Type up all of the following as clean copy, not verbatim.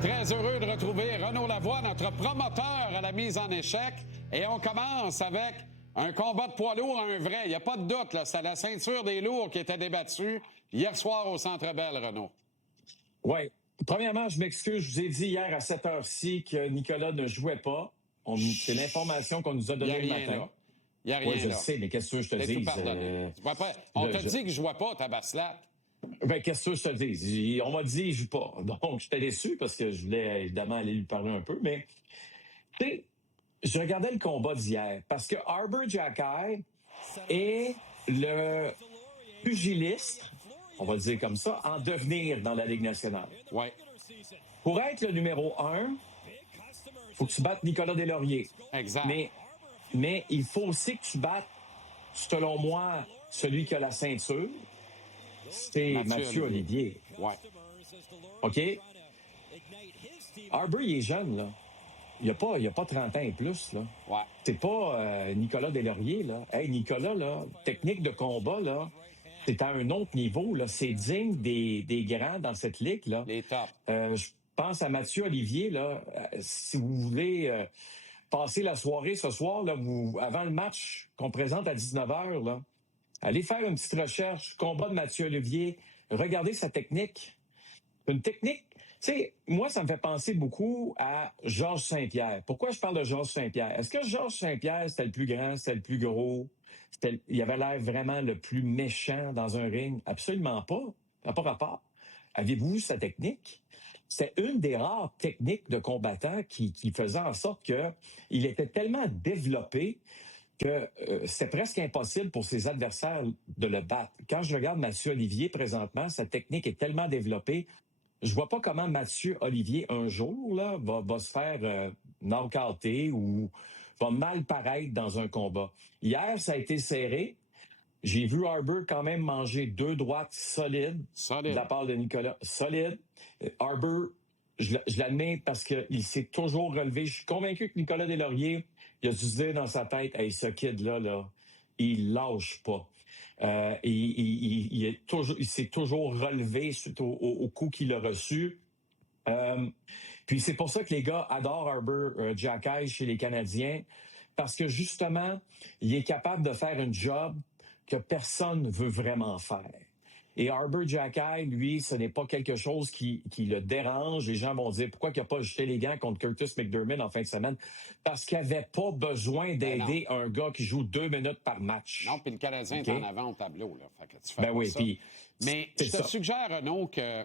Très heureux de retrouver Renaud Lavoie, notre promoteur à la mise en échec. Et on commence avec un combat de poids lourd, un vrai. Il n'y a pas de doute, là. C'est la ceinture des lourds qui était débattue hier soir au Centre Bell, Renaud. Oui. Premièrement, je m'excuse. Je vous ai dit hier à cette heure-ci que Nicolas ne jouait pas. C'est l'information qu'on nous a donnée le matin. Il n'y a rien oui, je là. Le sais, mais qu'est-ce que je te dis? On te dit que je ne jouais pas, Tabaslat. Ben, qu'est-ce que je te dis? On m'a dit qu'il ne joue pas. Donc, j'étais déçu parce que je voulais évidemment aller lui parler un peu. Mais, tu sais, je regardais le combat d'hier parce que Arber Xhekaj est le pugiliste, on va le dire comme ça, en devenir dans la Ligue nationale. Ouais. Pour être le numéro 1, il faut que tu battes Nicolas Deslauriers. Exact. Mais il faut aussi que tu battes, selon moi, celui qui a la ceinture. C'est Mathieu Olivier. Ouais. OK? Arber, il est jeune, là. Il n'y a pas 30 ans et plus, là. Ouais. C'est pas Nicolas Deslauriers, là. Hey, Nicolas, là, technique de combat, là, c'est à un autre niveau, là. C'est digne des grands dans cette ligue, là. Les tops. Je pense à Mathieu Olivier, là. Si vous voulez passer la soirée ce soir, là, avant le match qu'on présente à 19h, là, allez faire une petite recherche, combat de Mathieu Olivier, regardez sa technique. Une technique, tu sais, moi, ça me fait penser beaucoup à Georges Saint-Pierre. Pourquoi je parle de Georges Saint-Pierre? Est-ce que Georges Saint-Pierre, c'était le plus grand, c'était le plus gros? Il avait l'air vraiment le plus méchant dans un ring? Absolument pas. Ça n'a pas rapport. Avez-vous vu sa technique? C'est une des rares techniques de combattant qui faisait en sorte que il était tellement développé que c'est presque impossible pour ses adversaires de le battre. Quand je regarde Mathieu Olivier présentement, sa technique est tellement développée, je vois pas comment Mathieu Olivier un jour là va se faire knockouter ou va mal paraître dans un combat. Hier, ça a été serré. J'ai vu Arber quand même manger 2 droites solides de la part de Nicolas. Solide. Arber, je l'admets parce qu'il s'est toujours relevé. Je suis convaincu que Nicolas Deslauriers, il a dû se dire dans sa tête, hey, ce kid-là, il lâche pas. Il s'est toujours relevé suite au coup qu'il a reçu. Puis c'est pour ça que les gars adorent Arber Xhekaj chez les Canadiens, parce que justement, il est capable de faire une job que personne ne veut vraiment faire. Et Arber Xhekaj, lui, ce n'est pas quelque chose qui le dérange. Les gens vont dire, pourquoi il n'a pas jeté les gants contre Curtis McDermott en fin de semaine? Parce qu'il n'avait pas besoin d'aider un gars qui joue 2 minutes par match. Non, puis le Canadien est en avant au tableau. Là. Fait que tu fais oui, ça. Puis, mais je te suggère, Renaud, que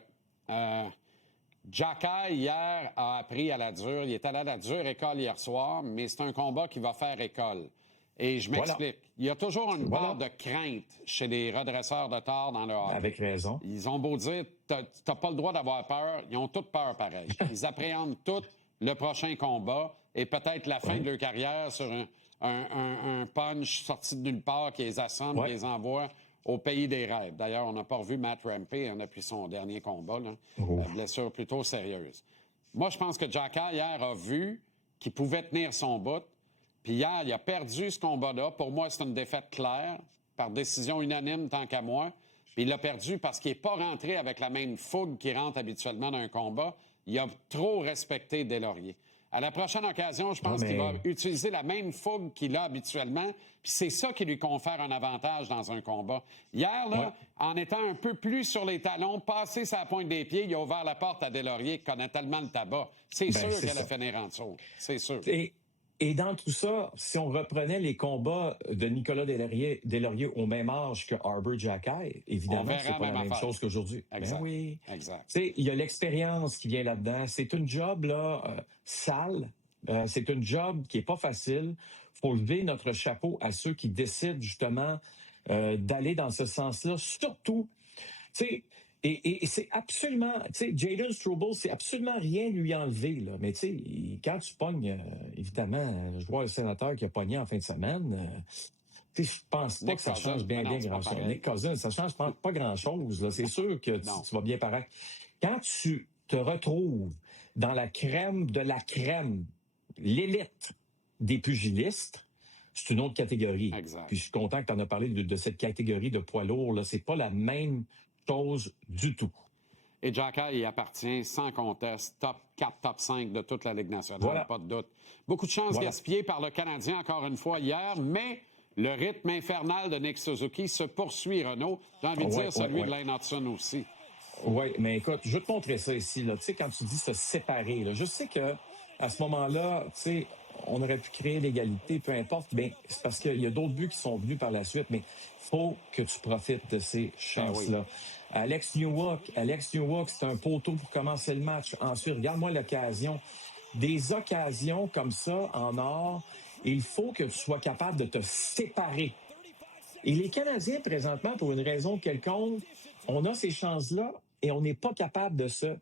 Xhekaj, hier, a appris à la dure. Il est allé à la dure école hier soir, mais c'est un combat qui va faire école. Et je m'explique. Voilà. Il y a toujours une part de crainte chez les redresseurs de tort dans le hockey. Avec raison. Ils ont beau dire, t'as pas le droit d'avoir peur. Ils ont toutes peur pareil. Ils appréhendent tout le prochain combat et peut-être la fin de leur carrière sur un punch sorti de nulle part qui les assomme, qui les envoie au pays des rêves. D'ailleurs, on n'a pas revu Matt Rampey depuis son dernier combat. Là. Blessure plutôt sérieuse. Moi, je pense que Xhekaj, hier, a vu qu'il pouvait tenir son bout. Puis hier, il a perdu ce combat-là. Pour moi, c'est une défaite claire, par décision unanime tant qu'à moi. Puis il l'a perdu parce qu'il n'est pas rentré avec la même fougue qu'il rentre habituellement dans un combat. Il a trop respecté Deslauriers. À la prochaine occasion, je pense qu'il va utiliser la même fougue qu'il a habituellement. Puis c'est ça qui lui confère un avantage dans un combat. Hier, là, en étant un peu plus sur les talons, passé sa pointe des pieds, il a ouvert la porte à Deslauriers qui connaît tellement le tabac. C'est sûr qu'elle a finir en dessous. C'est sûr. Et dans tout ça, si on reprenait les combats de Nicolas Deslauriers au même âge que Arber Xhekaj, évidemment, c'est pas la même chose qu'aujourd'hui. Exact. Ben oui. Exact. Tu sais, il y a l'expérience qui vient là-dedans. C'est une job là sale. C'est une job qui est pas facile. Faut lever notre chapeau à ceux qui décident justement d'aller dans ce sens-là. Surtout, tu sais. Et c'est absolument, tu sais, Jayden Struble, c'est absolument rien lui enlever, là. Mais tu sais, quand tu pognes, évidemment, je vois le sénateur qui a pogné en fin de semaine, tu sais, je pense pas que ça change bien grand-chose. Nick Cousins, ça change pas grand-chose, là. C'est sûr que tu vas bien paraître. Quand tu te retrouves dans la crème de la crème, l'élite des pugilistes, c'est une autre catégorie. Exact. Puis je suis content que tu en as parlé de cette catégorie de poids lourds, là. C'est pas la même chose du tout. Et Xhekaj y appartient sans conteste, top 4, top 5 de toute la Ligue nationale, Voilà. pas de doute. Beaucoup de chances Voilà. gaspillées par le Canadien, encore une fois, hier, mais le rythme infernal de Nick Suzuki se poursuit, Renaud. J'ai envie de dire celui de Lane Hudson aussi. Oui, mais écoute, je vais te montrer ça ici. Là. Tu sais, quand tu dis se séparer, là, je sais que à ce moment-là, tu sais, on aurait pu créer l'égalité, peu importe, mais c'est parce qu'il y a d'autres buts qui sont venus par la suite, mais il faut que tu profites de ces chances-là. Alex Newhook, c'est un poteau pour commencer le match. Ensuite, regarde-moi l'occasion. Des occasions comme ça, en or, il faut que tu sois capable de te séparer. Et les Canadiens, présentement, pour une raison quelconque, on a ces chances-là et on n'est pas capable de se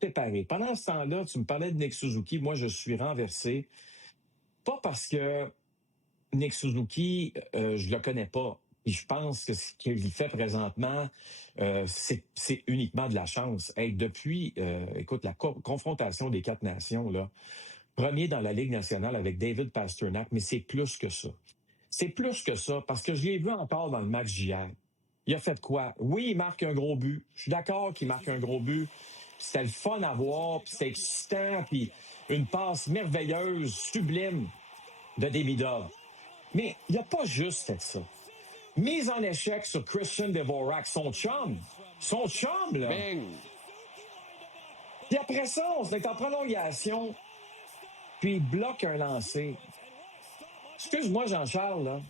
séparer. Pendant ce temps-là, tu me parlais de Nick Suzuki. Moi, je suis renversé. Pas parce que Nick Suzuki, je le connais pas. Et je pense que ce qu'il fait présentement, c'est uniquement de la chance. Hey, depuis, écoute, la confrontation des 4 nations, là, premier dans la Ligue nationale avec David Pastrnak, mais c'est plus que ça. C'est plus que ça, parce que je l'ai vu encore dans le match d'hier. Il a fait quoi? Oui, il marque un gros but. Je suis d'accord qu'il marque un gros but. C'était le fun à voir, puis c'était excitant, puis une passe merveilleuse, sublime de Demidov. Mais il n'a pas juste fait ça. Mise en échec sur Christian Dvorak, son chum. Son chum, là. Bing! Puis après ça, on est en prolongation, puis il bloque un lancer. Excuse-moi, Jean-Charles, là.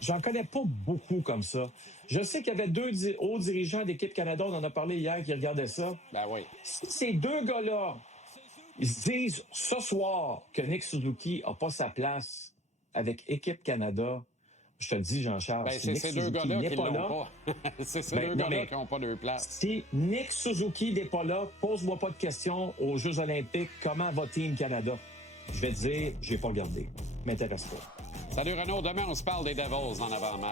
J'en connais pas beaucoup comme ça. Je sais qu'il y avait 2 hauts dirigeants d'Équipe Canada, on en a parlé hier, qui regardaient ça. Ben oui. Si ces 2 gars-là, ils se disent ce soir que Nick Suzuki n'a pas sa place avec Équipe Canada, je te le dis, Jean-Charles, Ben, si c'est Nick ces deux Suzuki gars-là n'est qui pas l'ont là, pas. C'est ces Ben, deux non, gars-là mais- qui n'ont pas de place. si Nick Suzuki n'est pas là, pose-moi pas de questions aux Jeux olympiques, comment va Team Canada? Je vais te dire, j'ai pas regardé. M'intéresse pas. Salut Renaud, demain on se parle des Devils en avant-match.